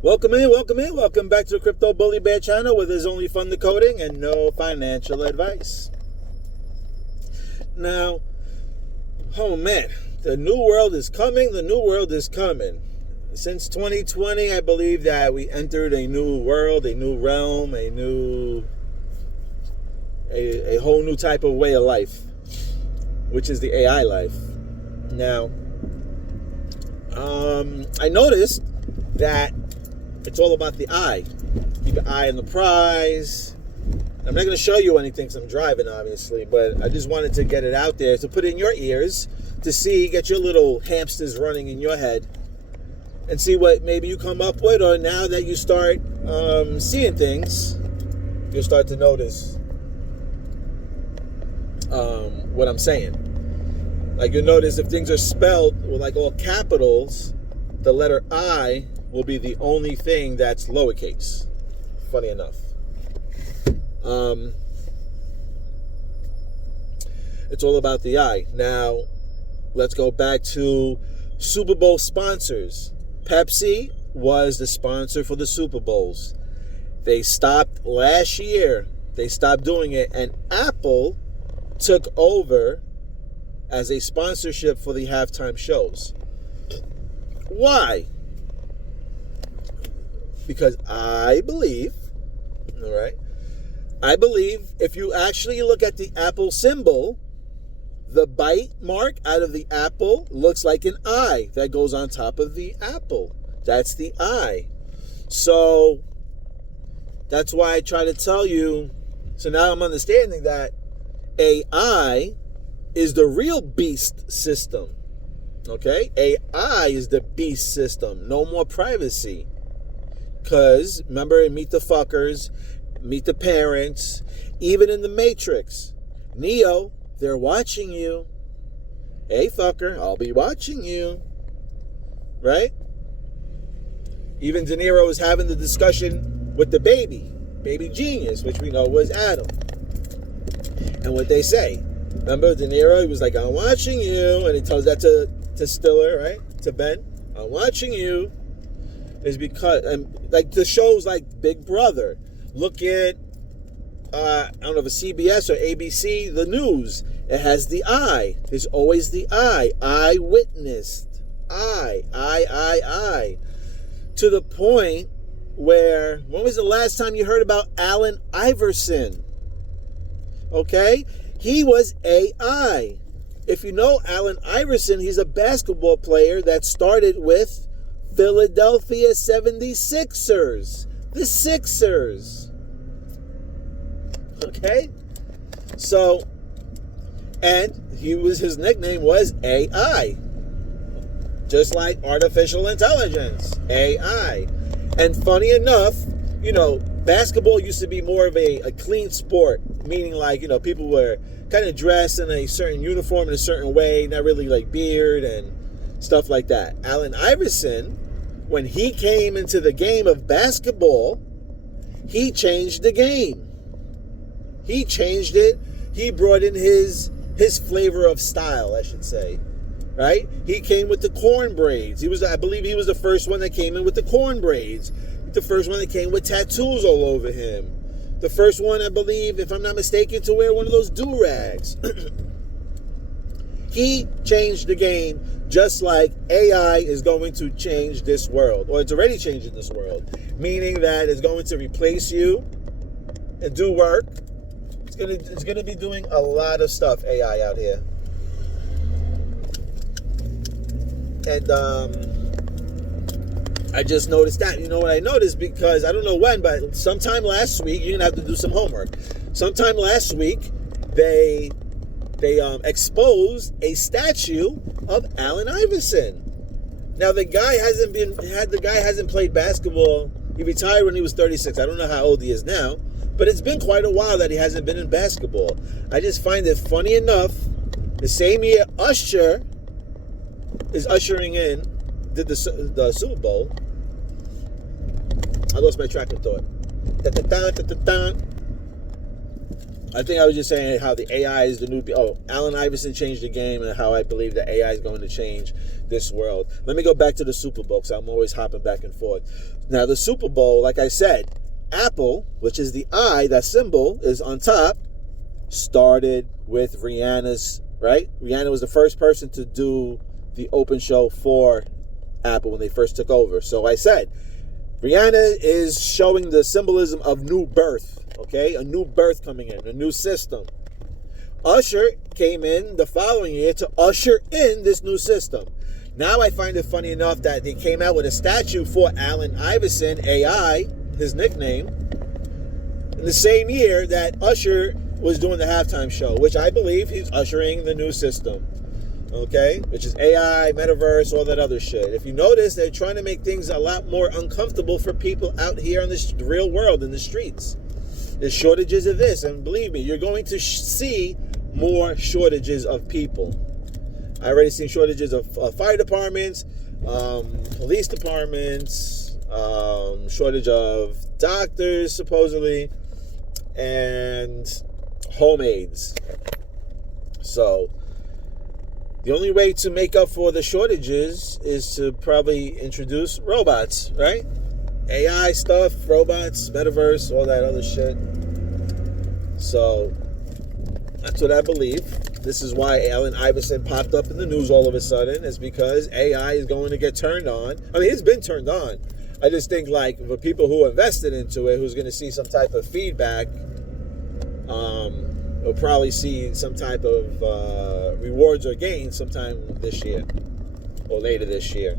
Welcome in. Welcome back to the Crypto Bully Bear channel, where there's only fun decoding and no financial advice. Now, oh man, the new world is coming. Since 2020, I believe that we entered a new world, a new realm, a whole new type of way of life, which is the AI life. Now, I noticed that it's all about the eye. Keep your eye on the prize. I'm not going to show you anything because I'm driving, obviously, but I just wanted to get it out there to put in your ears to see, get your little hamsters running in your head and see what maybe you come up with, or now that you start seeing things, you'll start to notice what I'm saying. Like, you'll notice if things are spelled with like all capitals, the letter I will be the only thing that's lowercase. Funny enough. It's all about the I. Now, let's go back to Super Bowl sponsors. Pepsi was the sponsor for the Super Bowls. They stopped last year. They stopped doing it, and Apple took over as a sponsorship for the halftime shows. Why? Because I believe if you actually look at the Apple symbol, the bite mark out of the apple looks like an eye that goes on top of the apple. That's the eye. So that's why I try to tell you. So now I'm understanding that AI is the real beast system. Okay? AI is the beast system. No more privacy. Because, remember, in Meet the Fuckers, Meet the Parents, even in the Matrix, Neo, they're watching you. Hey, fucker, I'll be watching you. Right? Even De Niro was having the discussion with the baby genius, which we know was Adam. And what they say. Remember, De Niro, he was like, I'm watching you. And he tells that to Stiller, right? To Ben. I'm watching you. Is because, like, the shows like Big Brother. Look at, I don't know if it's CBS or ABC, the news. It has the I. There's always the I. I witnessed. I. To the point where, when was the last time you heard about Allen Iverson? Okay? He was AI. If you know Allen Iverson, he's a basketball player that started with Philadelphia 76ers. The Sixers. Okay? So, and his nickname was AI. Just like artificial intelligence. AI. And funny enough, basketball used to be more of a clean sport. Meaning, like, people were kind of dressed in a certain uniform in a certain way, not really like beard and stuff like that. Allen Iverson, when he came into the game of basketball, he changed the game. He changed it. He brought in his flavor of style, I should say. Right? He came with the corn braids. I believe he was the first one that came in with the corn braids. The first one that came with tattoos all over him. The first one, I believe, if I'm not mistaken, to wear one of those do-rags. He changed the game, just like AI is going to change this world, or it's already changing this world, meaning that it's going to replace you and do work. It's gonna be doing a lot of stuff, AI out here. And I just noticed that. You know what I noticed? Because I don't know when, but sometime last week, you're gonna have to do some homework. Sometime last week, they exposed a statue of Allen Iverson. Now the guy hasn't played basketball. He retired when he was 36. I don't know how old he is now, but it's been quite a while that he hasn't been in basketball. I just find it funny enough. The same year Usher is ushering in, did the Super Bowl. I lost my track of thought. I think I was just saying how the AI is the new... Allen Iverson changed the game and how I believe that AI is going to change this world. Let me go back to the Super Bowl, because I'm always hopping back and forth. Now, the Super Bowl, like I said, Apple, which is the I, that symbol is on top, started with Rihanna's, right? Rihanna was the first person to do the open show for Apple when they first took over. So I said, Rihanna is showing the symbolism of new birth, okay? A new birth coming in, a new system. Usher came in the following year to usher in this new system. Now I find it funny enough that they came out with a statue for Allen Iverson, AI, his nickname, in the same year that Usher was doing the halftime show, which I believe he's ushering the new system, okay? Which is AI, metaverse, all that other shit. If you notice, they're trying to make things a lot more uncomfortable for people out here in the real world, in the streets. There's shortages of this, and believe me, you're going to see more shortages of people. I already seen shortages of fire departments, police departments, shortage of doctors, supposedly, and home aides. So the only way to make up for the shortages is to probably introduce robots, right? AI stuff, robots, metaverse, all that other shit. So that's what I believe. This is why Allen Iverson popped up in the news all of a sudden, is because AI is going to get turned on. I mean, it's been turned on. I just think, like, for people who invested into it, who's going to see some type of feedback, will probably see some type of rewards or gains sometime this year or later this year.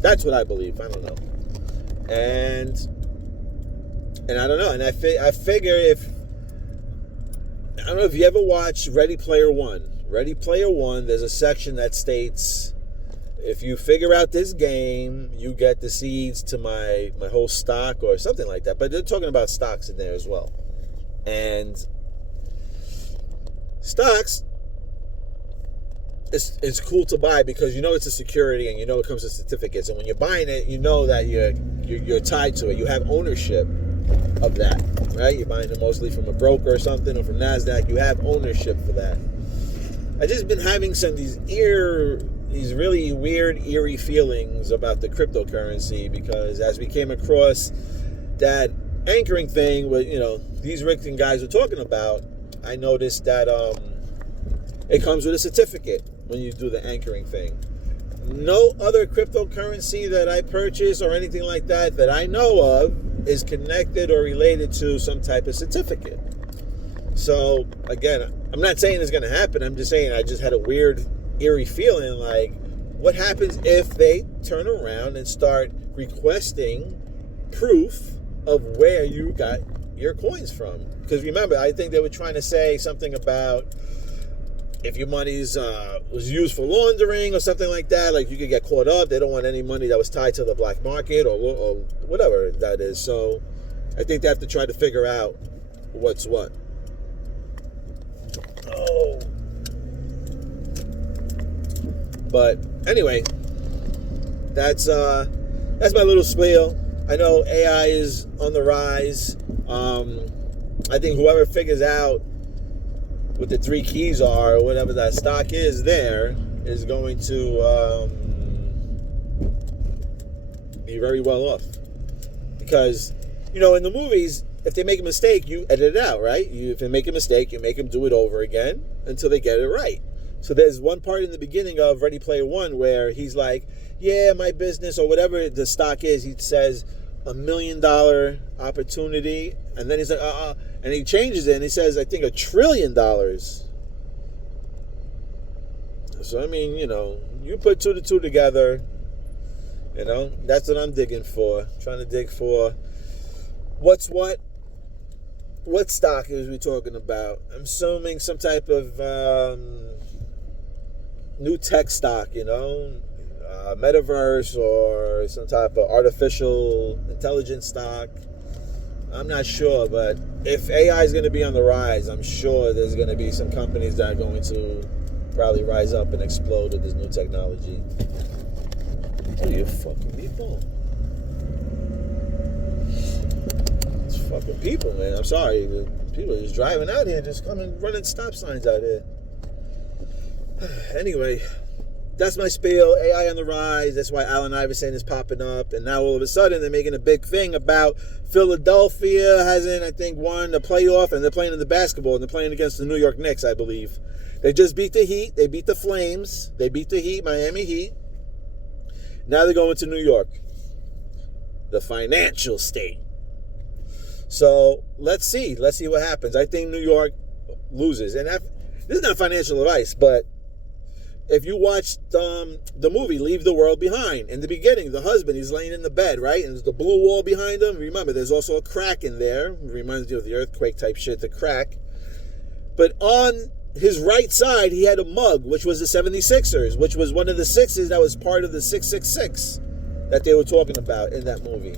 That's what I believe. I don't know. And I don't know. And I figure I don't know if you ever watched Ready Player One. Ready Player One, there's a section that states, if you figure out this game, you get the seeds to my whole stock or something like that. But they're talking about stocks in there as well. And stocks, it's cool to buy because you know it's a security and you know it comes with certificates. And when you're buying it, you know that you're tied to it. You have ownership of that, right? You're buying it mostly from a broker or something, or from NASDAQ. You have ownership for that. I've just been having these really weird, eerie feelings about the cryptocurrency, because as we came across that anchoring thing with, these Rick guys were talking about, I noticed that it comes with a certificate when you do the anchoring thing. No other cryptocurrency that I purchase or anything like that I know of is connected or related to some type of certificate. So again, I'm not saying it's going to happen. I'm just saying I just had a weird, eerie feeling like, what happens if they turn around and start requesting proof of where you got your coins from? Because remember, I think they were trying to say something about if your money's was used for laundering or something like that, like you could get caught up. They don't want any money that was tied to the black market or whatever that is. So I think they have to try to figure out what's what. Oh. But anyway, that's my little spiel. I know AI is on the rise. I think whoever figures out what the 3 keys are, or whatever that stock is there, is going to be very well off. Because, in the movies, if they make a mistake, you edit it out, right? If they make a mistake, you make them do it over again until they get it right. So there's one part in the beginning of Ready Player One where he's like, yeah, my business, or whatever the stock is, he says $1 million opportunity, and then he's like, and he changes it and he says, I think $1 trillion. So I mean, you put 2 to 2 together, that's what I'm digging for. Trying to dig for what stock is we talking about? I'm assuming some type of new tech stock, metaverse or some type of artificial intelligence stock. I'm not sure, but if AI is going to be on the rise, I'm sure there's going to be some companies that are going to probably rise up and explode with this new technology. Oh, you fucking people. It's fucking people, man. I'm sorry. People are just driving out here, just coming, running stop signs out here. Anyway, that's my spiel. AI on the rise. That's why Allen Iverson is popping up. And now all of a sudden they're making a big thing about Philadelphia hasn't, I think, won the playoff, and they're playing in the basketball, and they're playing against the New York Knicks, I believe. They just beat the Heat. They beat the Flames. They beat the Heat, Miami Heat. Now they're going to New York, the financial state. So let's see. Let's see what happens. I think New York loses. And this is not financial advice, but if you watched the movie Leave the World Behind, in the beginning, the husband, he's laying in the bed, right? And there's the blue wall behind him. Remember, there's also a crack in there. It reminds you of the earthquake type shit, the crack. But on his right side, he had a mug, which was the 76ers, which was one of the sixes that was part of the 666 that they were talking about in that movie.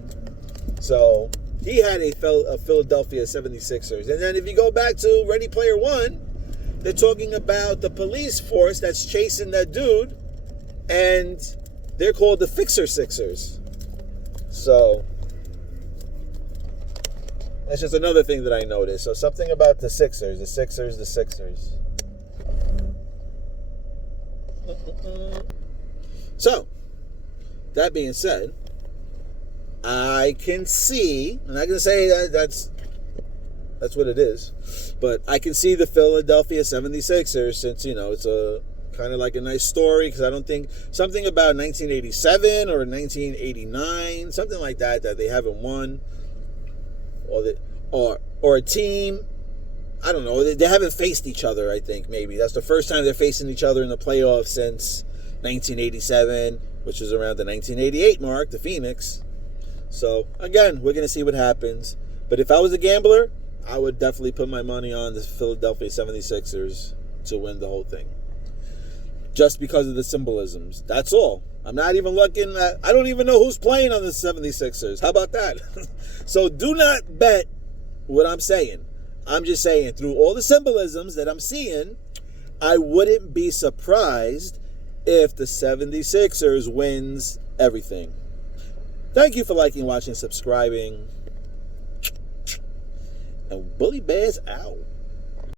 So he had a Philadelphia 76ers. And then if you go back to Ready Player One, they're talking about the police force that's chasing that dude, and they're called the Fixer Sixers. So that's just another thing that I noticed. So something about the Sixers, the Sixers, the Sixers. So, that being said, I can see, and I can say that that's what it is, but I can see the Philadelphia 76ers, since, you know, it's a kind of like a nice story, because I don't think something about 1987 or 1989, something like that they haven't won, or a team, I don't know, they haven't faced each other. I think maybe that's the first time they're facing each other in the playoffs since 1987, which is around the 1988 mark, the Phoenix. So again, we're going to see what happens. But if I was a gambler, I would definitely put my money on the Philadelphia 76ers to win the whole thing. Just because of the symbolisms. That's all. I'm not even looking at, I don't even know who's playing on the 76ers. How about that? So do not bet what I'm saying. I'm just saying, through all the symbolisms that I'm seeing, I wouldn't be surprised if the 76ers wins everything. Thank you for liking, watching, subscribing. And Bully Bears out.